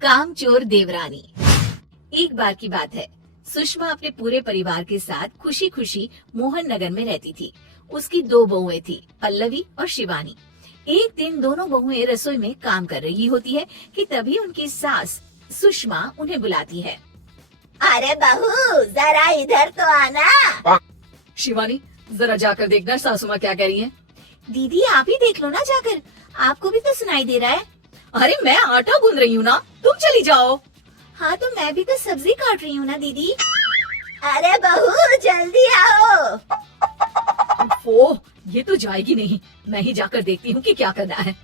कामचोर देवरानी। एक बार की बात है, सुषमा अपने पूरे परिवार के साथ खुशी खुशी मोहन नगर में रहती थी। उसकी दो बहुएं थी, पल्लवी और शिवानी। एक दिन दोनों बहुएं रसोई में काम कर रही होती है कि तभी उनकी सास सुषमा उन्हें बुलाती है। अरे बहू, जरा इधर तो आना। शिवानी, जरा जाकर देखना सासू माँ क्या कह रही है। दीदी आप ही देख लो ना जाकर, आपको भी तो सुनाई दे रहा है। अरे मैं आटा गूंद रही हूँ ना, तुम चली जाओ। हाँ तो मैं भी तो सब्जी काट रही हूँ ना दीदी। अरे बहू जल्दी आओ। ओह, ये तो जाएगी नहीं। मैं ही जाकर देखती हूँ कि क्या करना है।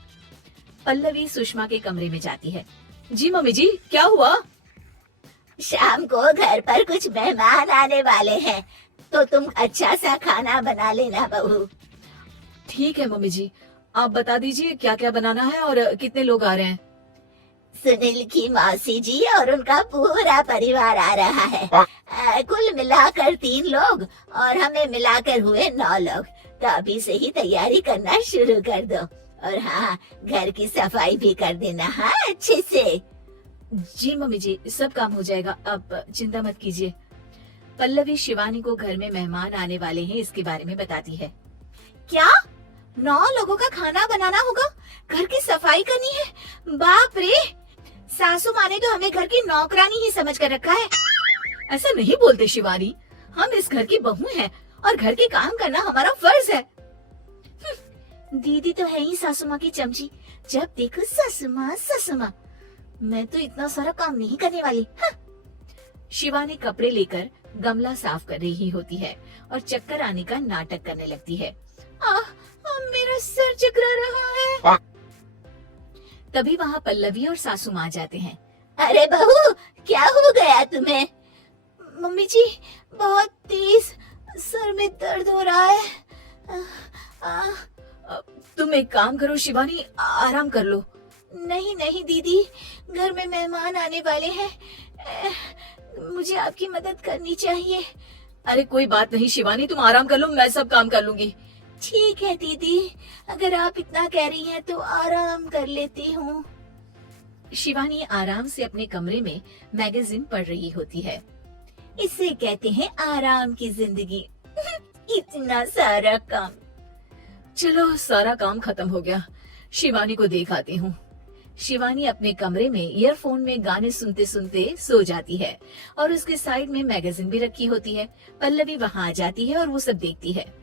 पल्लवी सुषमा के कमरे में जाती है। जी मम्मी जी, क्या हुआ? शाम को घर पर कुछ मेहमान आने वाले हैं, तो तुम अच्छा सा खाना बना लेना बहू। ठीक है मम्मी जी, आप बता दीजिए क्या क्या बनाना है और कितने लोग आ रहे हैं। सुनील की मौसी जी और उनका पूरा परिवार आ रहा है। कुल मिलाकर 3 लोग और हमें मिलाकर हुए 9 लोग। तो अभी से ही तैयारी करना शुरू कर दो। और हाँ, घर की सफाई भी कर देना, हाँ अच्छे से। जी मम्मी जी, सब काम हो जाएगा, आप चिंता मत कीजिए। पल्लवी शिवानी को घर में मेहमान आने वाले हैं इसके बारे में बताती है। क्या 9 लोगों का खाना बनाना होगा, घर की सफाई करनी है? बाप रे, सासू माँ ने तो हमें घर की नौकरानी ही समझ कर रखा है। ऐसा नहीं बोलते शिवानी, हम इस घर की बहू हैं और घर के काम करना हमारा फर्ज है। दीदी तो है ही सासू माँ की चमची, जब देखो सासू माँ सासू माँ। मैं तो इतना सारा काम नहीं करने वाली। शिवानी कपड़े लेकर गमला साफ कर रही होती है और चक्कर आने का नाटक करने लगती है। मेरा सर चकरा रहा है। तभी वहाँ पल्लवी और सासू माँ जाते हैं। अरे बहू, क्या हो गया तुम्हें? मम्मी जी, बहुत तेज सर में दर्द हो रहा है। तुम एक काम करो शिवानी, आराम कर लो। नहीं नहीं दीदी, घर में मेहमान आने वाले हैं, मुझे आपकी मदद करनी चाहिए। अरे कोई बात नहीं शिवानी, तुम आराम कर लो, मैं सब काम कर लूंगी। ठीक है दीदी, अगर आप इतना कह रही हैं तो आराम कर लेती हूँ। शिवानी आराम से अपने कमरे में मैगजीन पढ़ रही होती है। इसे कहते हैं आराम की जिंदगी। इतना सारा काम। चलो सारा काम खत्म हो गया, शिवानी को देख आती हूँ। शिवानी अपने कमरे में ईयरफोन में गाने सुनते सुनते सो जाती है और उसके साइड में मैगजीन भी रखी होती है। पल्लवी वहाँ आ जाती है और वो सब देखती है।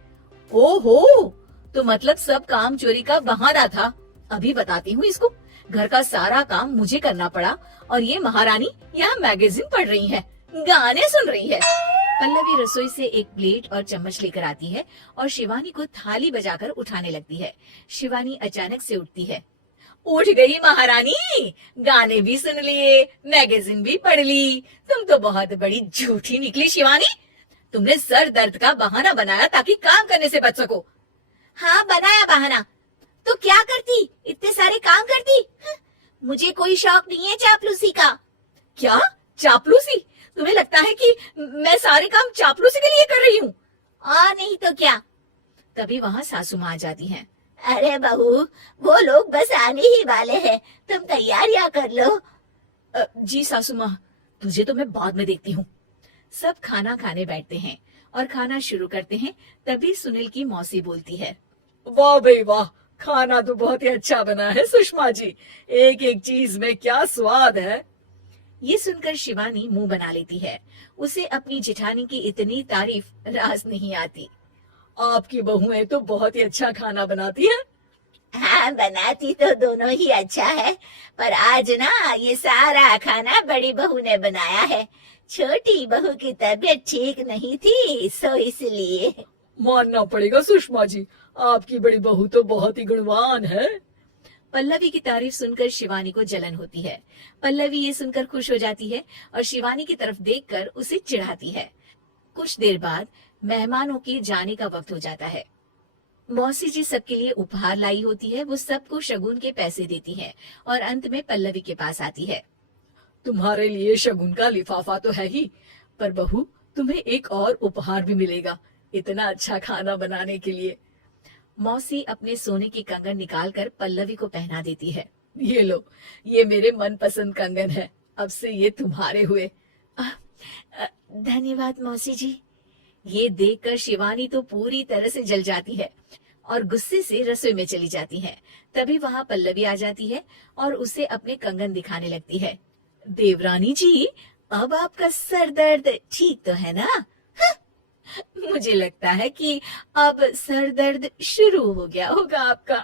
ओहो, तो मतलब सब काम चोरी का बहाना था। अभी बताती हूँ इसको। घर का सारा काम मुझे करना पड़ा और ये महारानी यहाँ मैगजीन पढ़ रही है, गाने सुन रही है। पल्लवी रसोई से एक प्लेट और चम्मच लेकर आती है और शिवानी को थाली बजाकर उठाने लगती है। शिवानी अचानक से उठती है। उठ गई महारानी, गाने भी सुन लिए, मैगजीन भी पढ़ ली। तुम तो बहुत बड़ी झूठी निकली शिवानी। तुमने सर दर्द का बहाना बनाया ताकि काम करने से बच सको। हाँ बनाया बहाना, तो क्या करती, इतने सारे काम करती। मुझे कोई शौक नहीं है चापलूसी का। क्या चापलूसी? तुम्हें लगता है कि मैं सारे काम चापलूसी के लिए कर रही हूँ? और नहीं तो क्या। तभी वहाँ सासू माँ आ जाती हैं। अरे बहू, वो लोग बस आने ही वाले हैं, तुम तैयारियां कर लो। जी सासू माँ, तुझे तो मैं बाद में देखती हूँ। सब खाना खाने बैठते हैं और खाना शुरू करते हैं। तभी सुनील की मौसी बोलती है। वाह भाई वाह, खाना तो बहुत ही अच्छा बना है सुषमा जी, एक एक चीज में क्या स्वाद है। ये सुनकर शिवानी मुंह बना लेती है। उसे अपनी जेठानी की इतनी तारीफ रास नहीं आती। आपकी बहुएं तो बहुत ही अच्छा खाना बनाती है। हाँ बनाती तो दोनों ही अच्छा है, पर आज ना ये सारा खाना बड़ी बहू ने बनाया है। छोटी बहू की तबीयत ठीक नहीं थी, सो इसलिए। मानना पड़ेगा सुषमा जी, आपकी बड़ी बहू तो बहुत ही गुणवान है। पल्लवी की तारीफ सुनकर शिवानी को जलन होती है। पल्लवी ये सुनकर खुश हो जाती है और शिवानी की तरफ देखकर उसे चिढ़ाती है। कुछ देर बाद मेहमानों के जाने का वक्त हो जाता है। मौसी जी सबके लिए उपहार लाई होती है। वो सबको शगुन के पैसे देती है और अंत में पल्लवी के पास आती है। तुम्हारे लिए शगुन का लिफाफा तो है ही, पर बहू तुम्हें एक और उपहार भी मिलेगा, इतना अच्छा खाना बनाने के लिए। मौसी अपने सोने की कंगन निकालकर पल्लवी को पहना देती है। ये लो, ये मेरे मनपसंद कंगन है, अब से ये तुम्हारे हुए। धन्यवाद मौसी जी। ये देखकर शिवानी तो पूरी तरह से जल जाती है और गुस्से से रसोई में चली जाती है। तभी वहां पल्लवी आ जाती है और उसे अपने कंगन दिखाने लगती है। देवरानी जी, अब आपका सर दर्द ठीक तो है ना? मुझे लगता है कि अब सर दर्द शुरू हो गया होगा आपका।